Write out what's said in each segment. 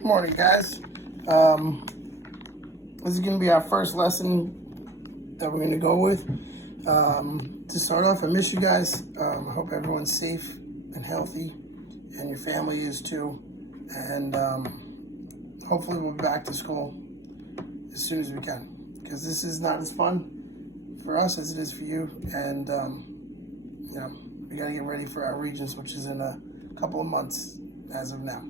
Good morning, guys. This is going to be our first lesson that we're going to go with. To start off, I miss you guys. I hope everyone's safe and healthy, and your family is too. And hopefully we'll be back to school as soon as we can, because this is not as fun for us as it is for you. And we got to get ready for our Regents, which is in a couple of months as of now.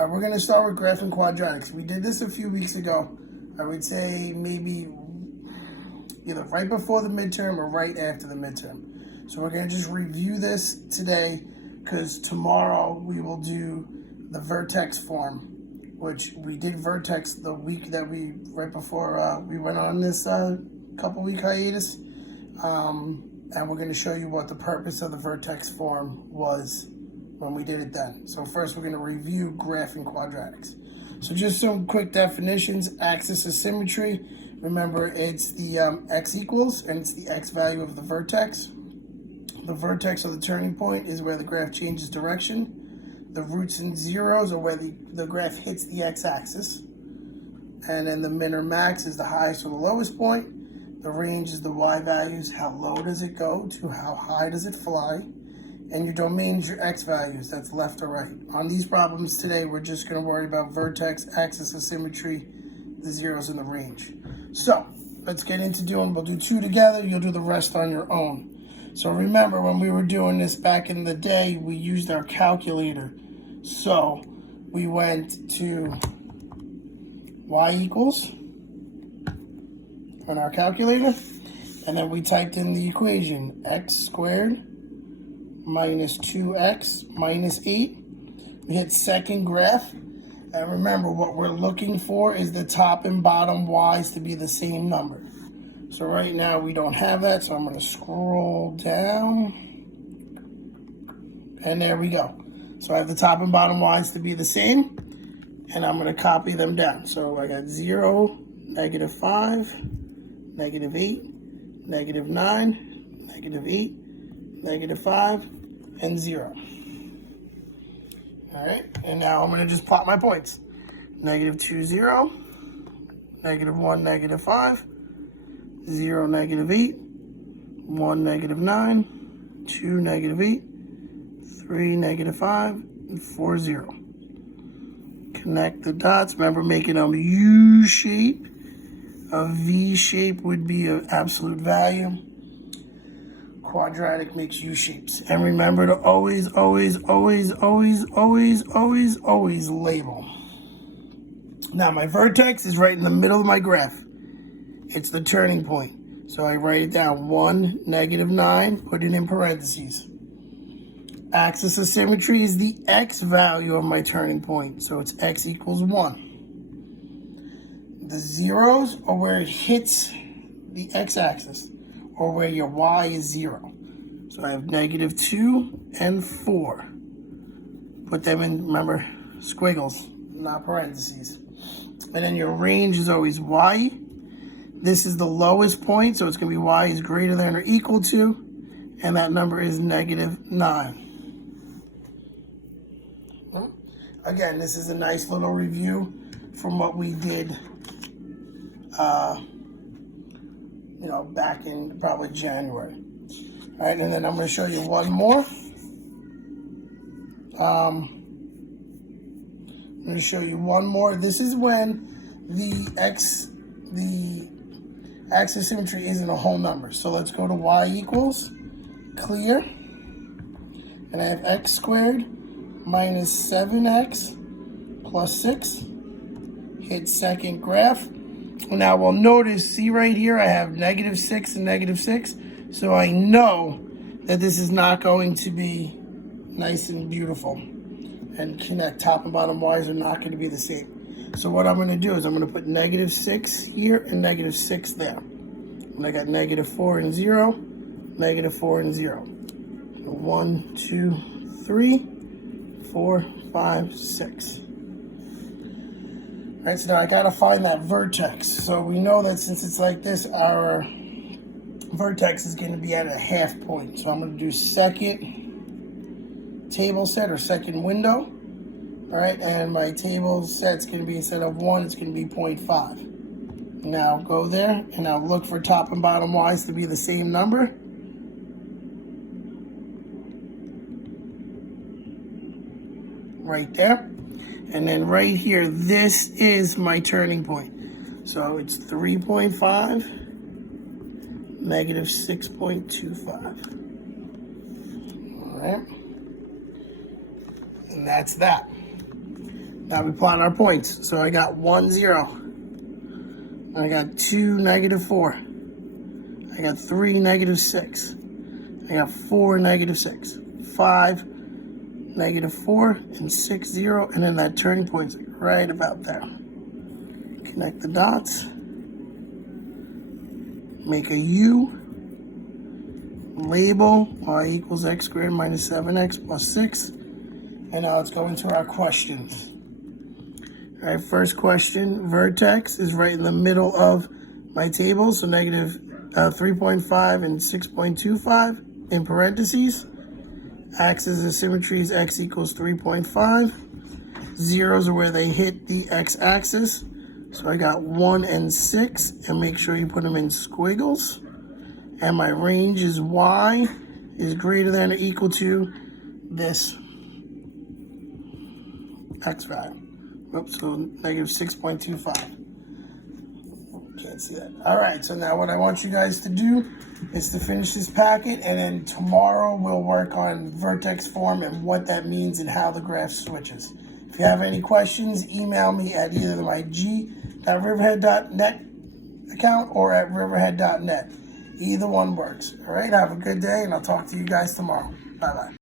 We're going to start with graphing quadratics. We did this a few weeks ago. I would say maybe either right before the midterm or right after the midterm. So we're going to just review this today, because tomorrow we will do the vertex form, which we did vertex the week that right before we went on this couple week hiatus. And we're going to show you what the purpose of the vertex form was when we did it then. So first we're going to review graphing quadratics. So just some quick definitions. Axis of symmetry. Remember, it's the x equals, and it's the x value of the vertex. The vertex or the turning point is where the graph changes direction. The roots and zeros are where the graph hits the x-axis. And then the min or max is the highest or the lowest point. The range is the y values. How low does it go to how high does it fly? And your domain is your x values, that's left or right. On these problems today, we're just going to worry about vertex, axis of symmetry, the zeros, and the range. So let's get into doing, we'll do two together, you'll do the rest on your own. So remember, when we were doing this back in the day, we used our calculator. So we went to y equals on our calculator, and then we typed in the equation, x squared minus 2x minus 8. We hit second graph. And remember, what we're looking for is the top and bottom y's to be the same number. So right now we don't have that, so I'm going to scroll down. And there we go. So I have the top and bottom y's to be the same. And I'm going to copy them down. So I got 0, negative 5, negative 8, negative 9, negative 8, negative 5, and 0. All right, and now I'm going to just plot my points. Negative 2, 0, negative 1, negative 5, 0, negative 8, 1, negative 9, 2, negative 8, 3, negative 5, and 4, 0. Connect the dots. Remember, making them U shape. A V shape would be an absolute value. Quadratic makes U shapes. And remember to always, always, always, always, always, always, always label. Now my vertex is right in the middle of my graph. It's the turning point. So I write it down, 1, negative 9, put it in parentheses. Axis of symmetry is the x value of my turning point. So it's x equals 1. The zeros are where it hits the x-axis, or where your y is 0. So I have negative 2 and 4. Put them in, remember, squiggles, not parentheses. And then your range is always y. This is the lowest point, so it's going to be y is greater than or equal to, and that number is negative 9. Again, this is a nice little review from what we did back in probably January. All right, and then I'm going to show you one more. I'm going to show you one more. This is when the axis of symmetry isn't a whole number. So let's go to y equals, clear, and I have x squared minus 7x plus 6. Hit second graph. Now we'll notice, see right here, I have negative 6 and negative 6. So I know that this is not going to be nice and beautiful. And connect top and bottom y's are not going to be the same. So what I'm going to do is I'm going to put negative 6 here and negative 6 there. And I got negative 4 and 0, negative 4 and 0. 1, 2, 3, 4, 5, 6. All right, so now I gotta find that vertex. So we know that since it's like this, our vertex is gonna be at a half point. So I'm gonna do second table set or second window. All right, and my table set's going to be, instead of 1, it's going to be 0.5. Now go there, and I'll look for top and bottom y's to be the same number. Right there. And then right here, this is my turning point. So it's 3.5, negative 6.25. All right. And that's that. Now we plot our points. So I got 1, 0. I got 2, negative 4. I got 3, negative 6. I got 4, negative 6. 5, negative 4, and 6, 0. And then that turning point's right about there. Connect the dots. Make a U. Label y equals x squared minus 7x plus 6. And now let's go into our questions. All right, first question, vertex is right in the middle of my table, so negative 3.5 and 6.25 in parentheses. Axis of symmetry is x equals 3.5. Zeros are where they hit the x-axis. So I got 1 and 6, and make sure you put them in squiggles. And my range is y is greater than or equal to this x value. Oops, so negative 6.25. Can't see that. All right, so now what I want you guys to do is to finish this packet, and then tomorrow we'll work on vertex form and what that means and how the graph switches. If you have any questions, email me at either my g.riverhead.net account or at riverhead.net. Either one works. All right, have a good day, and I'll talk to you guys tomorrow. Bye-bye.